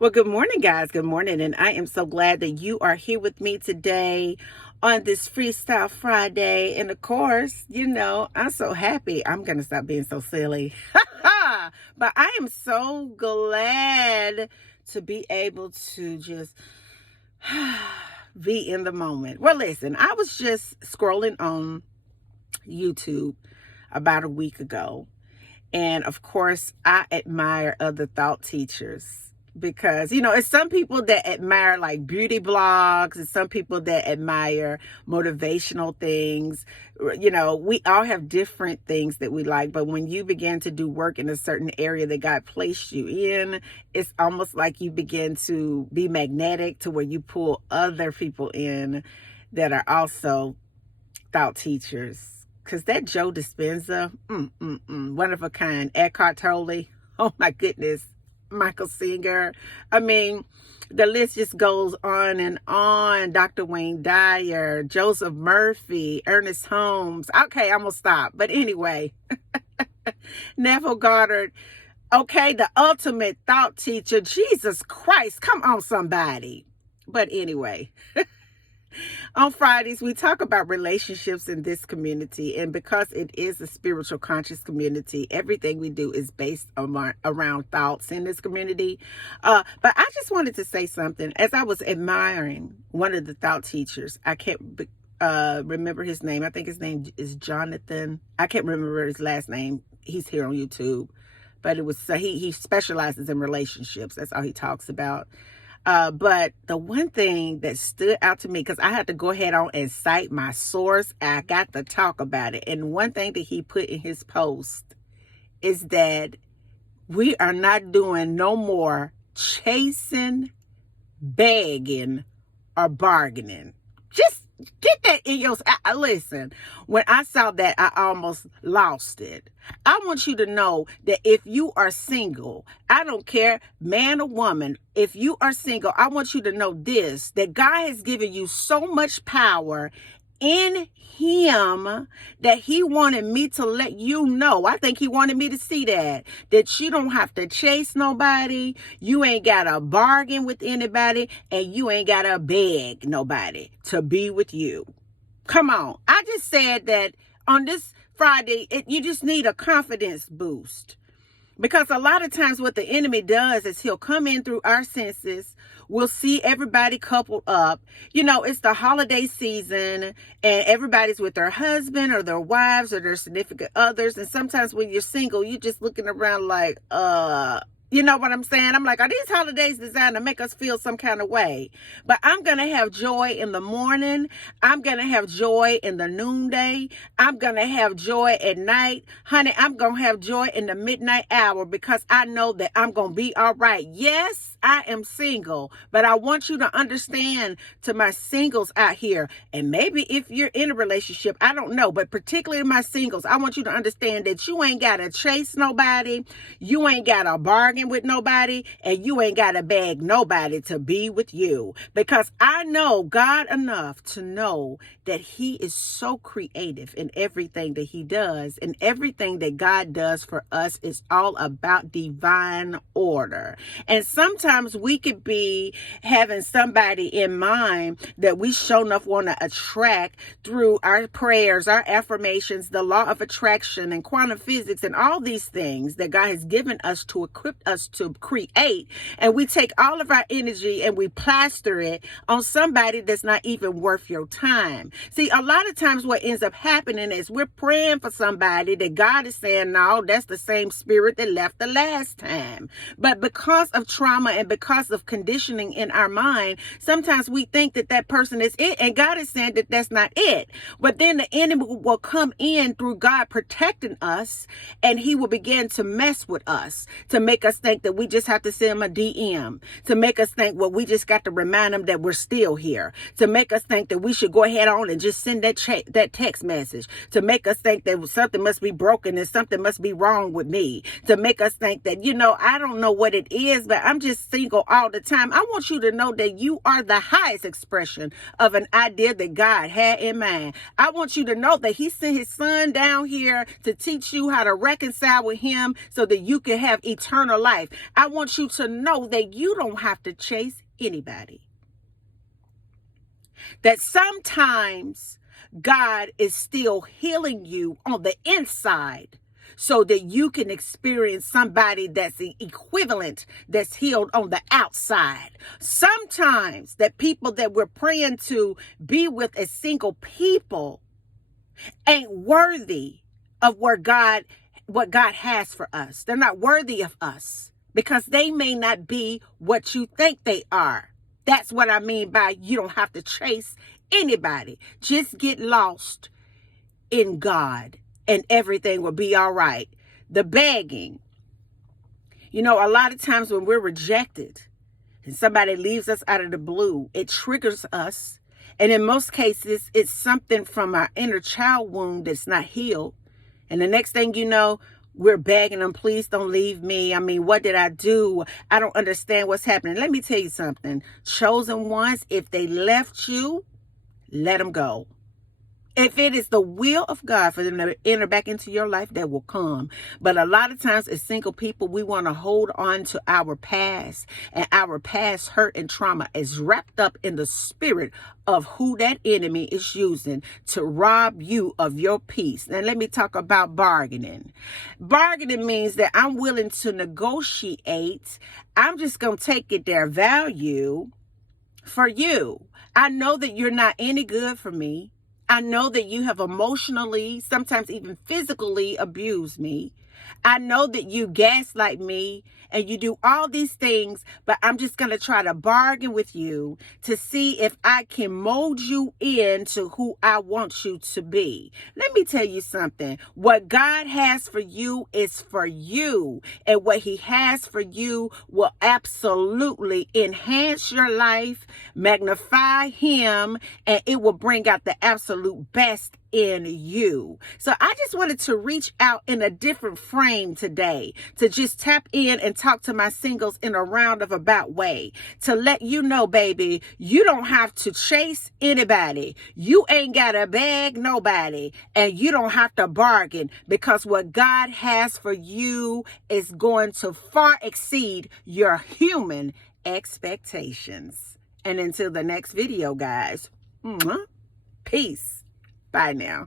Well, good morning, guys. Good morning. And I am so glad that you are here with me today on this Freestyle Friday. And of course, I'm so happy. I'm going to stop being so silly. But I am so glad to be able to just be in the moment. Well, listen, I was just scrolling on YouTube about a week ago. And of course, I admire other thought teachers because, it's some people that admire like beauty blogs and some people that admire motivational things. We all have different things that we like, but when you begin to do work in a certain area that God placed you in, it's almost like you begin to be magnetic to where you pull other people in that are also thought teachers. Because that Joe Dispenza, one of a kind. Eckhart Tolle, oh my goodness. Michael Singer. I mean, the list just goes on and on. Dr. Wayne Dyer, Joseph Murphy, Ernest Holmes. Okay, I'm going to stop. But anyway, Neville Goddard. Okay, the ultimate thought teacher. Jesus Christ, come on, somebody. But anyway, on Fridays, we talk about relationships in this community. And because it is a spiritual conscious community, everything we do is based around thoughts in this community. But I just wanted to say something. As I was admiring one of the thought teachers, I can't remember his name. I think his name is Jonathan. I can't remember his last name. He's here on YouTube. But it was he specializes in relationships. That's all he talks about. But the one thing that stood out to me, because I had to go ahead on and cite my source, I got to talk about it. And one thing that he put in his post is that we are not doing no more chasing, begging, or bargaining. Just get that in your... Listen, when I saw that, I almost lost it. I want you to know that if you are single, I don't care, man or woman, if you are single, I want you to know this, that God has given you so much power in him that he wanted me to let you know. I think he wanted me to see that you don't have to chase nobody. You ain't got to bargain with anybody, and you ain't got to beg nobody to be with you. Come on. I just said that on this Friday, you just need a confidence boost. Because a lot of times what the enemy does is he'll come in through our senses. We'll see everybody coupled up. It's the holiday season and everybody's with their husband or their wives or their significant others. And sometimes when you're single, you're just looking around like, you know what I'm saying? I'm like, are these holidays designed to make us feel some kind of way? But I'm going to have joy in the morning. I'm going to have joy in the noonday. I'm going to have joy at night. Honey, I'm going to have joy in the midnight hour because I know that I'm going to be all right. Yes, I am single, but I want you to understand, to my singles out here, and maybe if you're in a relationship, I don't know, but particularly my singles, I want you to understand that you ain't got to chase nobody. You ain't got to bargain with nobody, and you ain't got to beg nobody to be with you, because I know God enough to know that he is so creative in everything that he does, and everything that God does for us is all about divine order. And sometimes we could be having somebody in mind that we sure enough want to attract through our prayers, our affirmations, the law of attraction and quantum physics and all these things that God has given us to equip us to create. And we take all of our energy and we plaster it on somebody that's not even worth your time. See, a lot of times what ends up happening is we're praying for somebody that God is saying, no, that's the same spirit that left the last time. But because of trauma and because of conditioning in our mind, sometimes we think that that person is it, and God is saying that that's not it. But then the enemy will come in through God protecting us, and he will begin to mess with us to make us think that we just have to send him a DM, to make us think, well, we just got to remind him that we're still here, to make us think that we should go ahead on and just send that text message, to make us think that something must be broken and something must be wrong with me, to make us think that, I don't know what it is, but I'm just single all the time. I want you to know that you are the highest expression of an idea that God had in mind. I want you to know that he sent his son down here to teach you how to reconcile with him so that you can have eternal life. life. I want you to know that you don't have to chase anybody. That sometimes God is still healing you on the inside so that you can experience somebody that's the equivalent that's healed on the outside. Sometimes that people that we're praying to be with as single people ain't worthy of what God has for us. They're not worthy of us because they may not be what you think they are. That's what I mean by you don't have to chase anybody. Just get lost in God and everything will be all right. The begging. You know, a lot of times when we're rejected and somebody leaves us out of the blue, it triggers us. And in most cases, it's something from our inner child wound that's not healed. And the next thing you know, we're begging them, please don't leave me. I mean, what did I do? I don't understand what's happening. Let me tell you something. Chosen ones, if they left you, let them go. If it is the will of God for them to enter back into your life, that will come. But a lot of times as single people, we want to hold on to our past, and our past hurt and trauma is wrapped up in the spirit of who that enemy is using to rob you of your peace. Now, let me talk about bargaining. Bargaining means that I'm willing to negotiate. I'm just going to take it their value for you. I know that you're not any good for me. I know that you have emotionally, sometimes even physically abused me. I know that you gaslight me and you do all these things, but I'm just going to try to bargain with you to see if I can mold you into who I want you to be. Let me tell you something. What God has for you is for you, and what he has for you will absolutely enhance your life, magnify him, and it will bring out the absolute best in you. So I just wanted to reach out in a different frame today to just tap in and talk to my singles in a roundabout way to let you know, baby, you don't have to chase anybody. You ain't got to beg nobody, and you don't have to bargain, because what God has for you is going to far exceed your human expectations. And until the next video, guys, peace. Bye now.